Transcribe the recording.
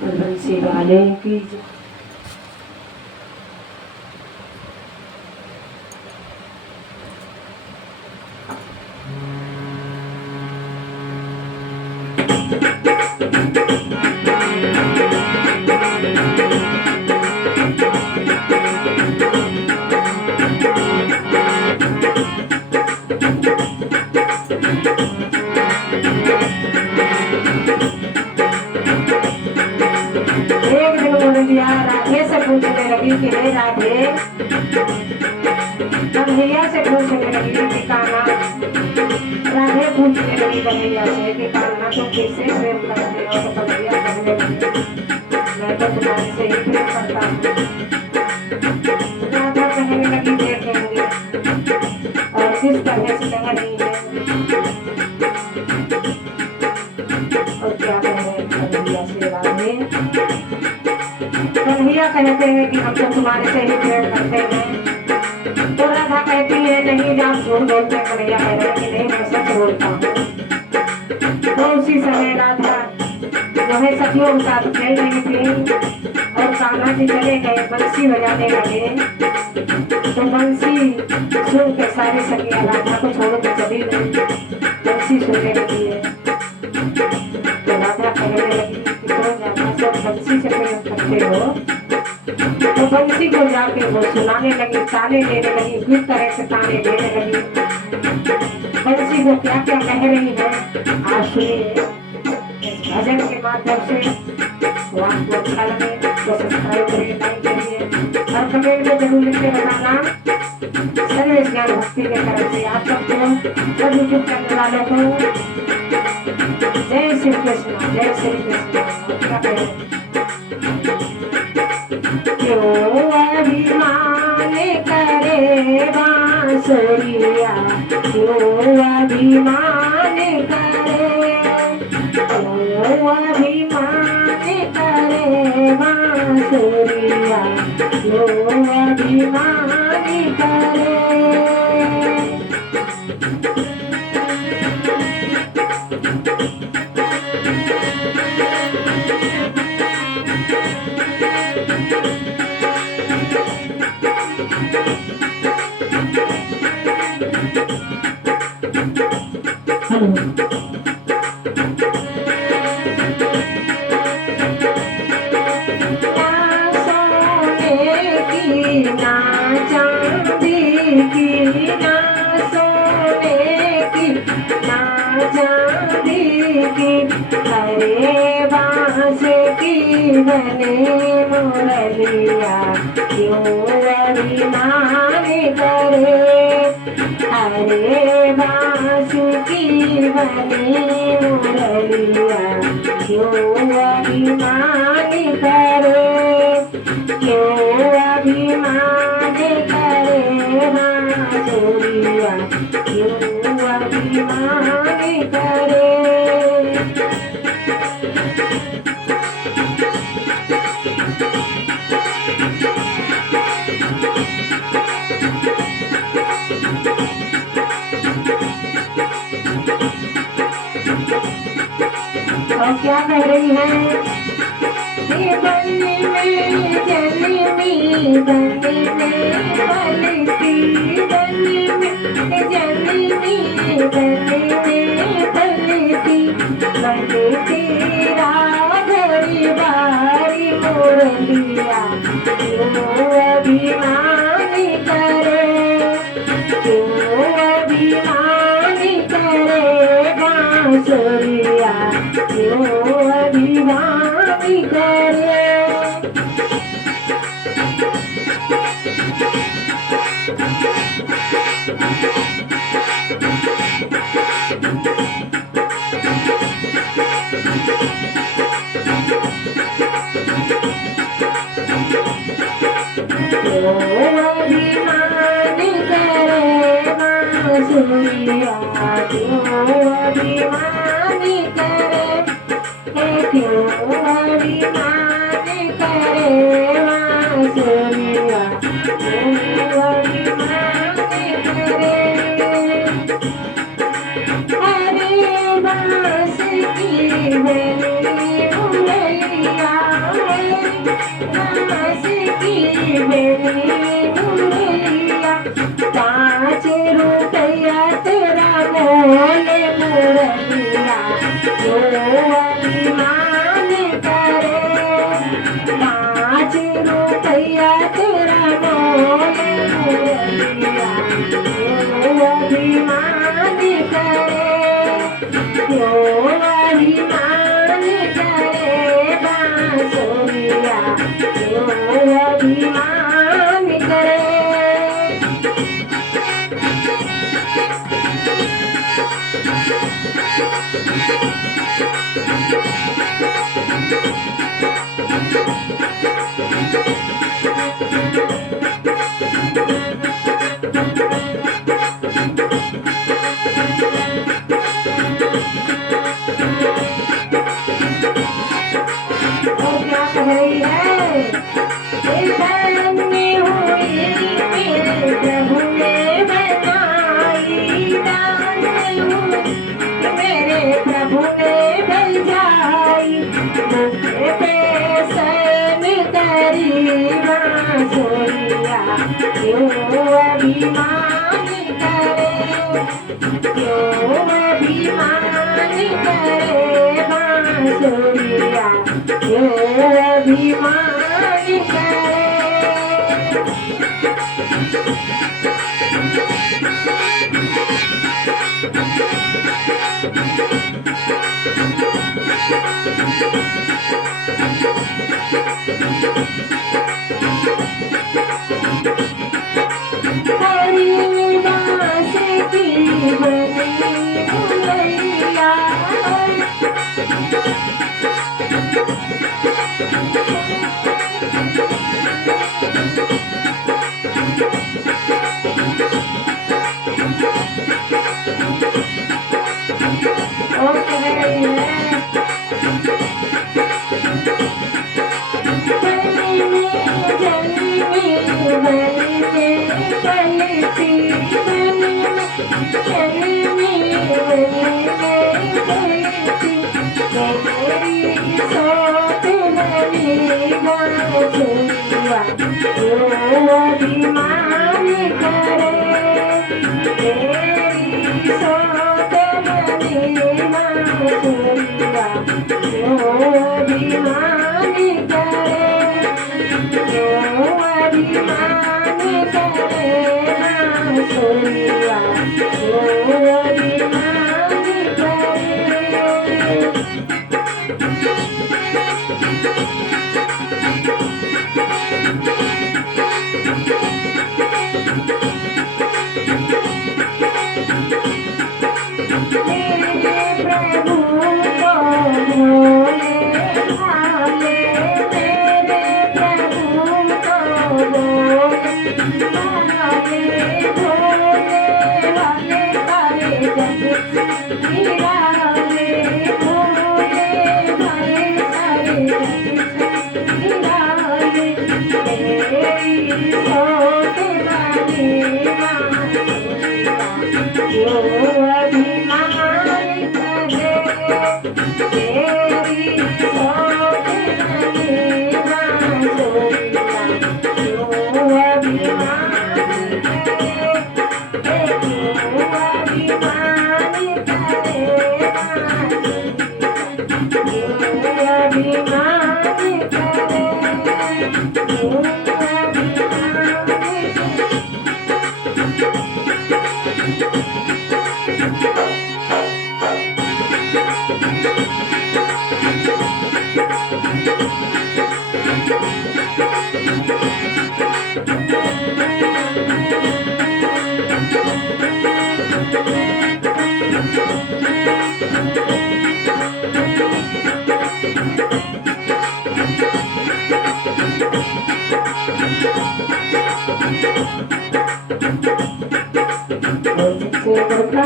बंसी वाले की जय। एक दिन मुरलिया राधे से पूछने लगी कि हे राधे, कन्हैया से पूछने लगी कि कान्हा, राधे पूछने लगी कन्हैया से कि कान्हा तुम किससे प्रेम करते हो? तो कन्हैया कहने लगी मैं तो तुम्हारे से ही प्रेम करता हूँ। राधा कहने लगी देखेंगे और किस तरह से कह रही है और क्या कह रहे हैं कन्हैया से राधे। कन्हैया कहते हैं कि हम तो तुम्हारे से ही प्रेम करते हैं। तो राधा कहती है नहीं आप झूठ बोलते। कन्हैया कह रहे हैं कि नहीं मैं सच बोलता हूँ। तो उसी समय राधा जो है सखियों के साथ खेल रही थी और कान्हा जी चले गए बंसी बजाने लगे। तो बंसी सुन के सारी सखियां राधा को छोड़ के चली गई, बंसी सुनने लगी है। तो राधा कहने लगी कि तुम राधा सब बंसी से प्रेम करते हो। तो बंसी को जाके वो सुनाने लगी, ताने देने लगी, किस तरह से ताने देने लगी, बंसी को क्या क्या कह रही है आज सुनिए। भजन के माध्यम से वो आपको अच्छा लगे तो सब्सक्राइब करिए, लाइक करिए और कमेंट में जरूर लिख के बताना। सर्विस ज्ञान भक्ति के तरफ से आप सबको, सब यूट्यूब चैनल वालों को जय श्री कृष्ण, जय श्री कृष्ण। क्या कहें क्यों अभिमान करे बांसुरिया, क्यों अभिमान करे, क्यों अभिमान करे बांसुरिया, क्यों अभिमान करे। हरे बांस की बने मुरलिया, क्यों अभिमान करे, हरे बांस की बने मुरलिया, क्यों अभिमान करे, क्यों अभिमान करे बांसुरिया, क्यों अभिमान करे। और क्या कह रही है? बल्ली में जलमी, बल्ली में बलती, बल्ली में जलमी, बल्ली में बलती, बलती राधरी बारी मुरलिया, क्यों अभिमान करे, क्यों अभिमान करे बांसुरिया, क्यों अभिमान करे। बांसुरिया, क्यों अभिमान करे, क्यों अभिमान करे बांसुरिया, क्यों अभिमान करे। हरे बांस की बनी मुरलिया, जो अभिमान करे 5 रुपया तेरा मोल मुरलिया जो अभिमान करे जो अभिमान करे बांसुरिया जो अभिमान करे और क्या कह रही है धन्य हुई मेरे प्रभु ने बनाई धन्य हुई मेरे प्रभु ने बजाई मुझे पे सन करी बांसुरिया क्यों अभिमान करे क्यों अभिमान करे बांसुरिया क्यों अभिमान करे हरिदास की बनी मुरैया और कह रही है जन्मी बनी में चलती जन्मी बनी में चलती तेरी सोच बनी बांसुरिया जो अभिमान करे तेरी सोच बनी बांसुरिया जो अभिमान करे जो अभिमान करे बांसुरिया जो अभिमान करे मेरे प्रभु को भोले भाले मेरे प्रभु को भोले भाले भोले भाले सारे जग निराले भोले भाले सारे जग निराले तेरी सोच बनी बांसुरिया जो अभिमान करे तेरी सोच बनी बांसुरिया जो अभिमान करे जो अभिमान करे बांसुरिया जो अभिमान करे जो अभिमान मुझसे बता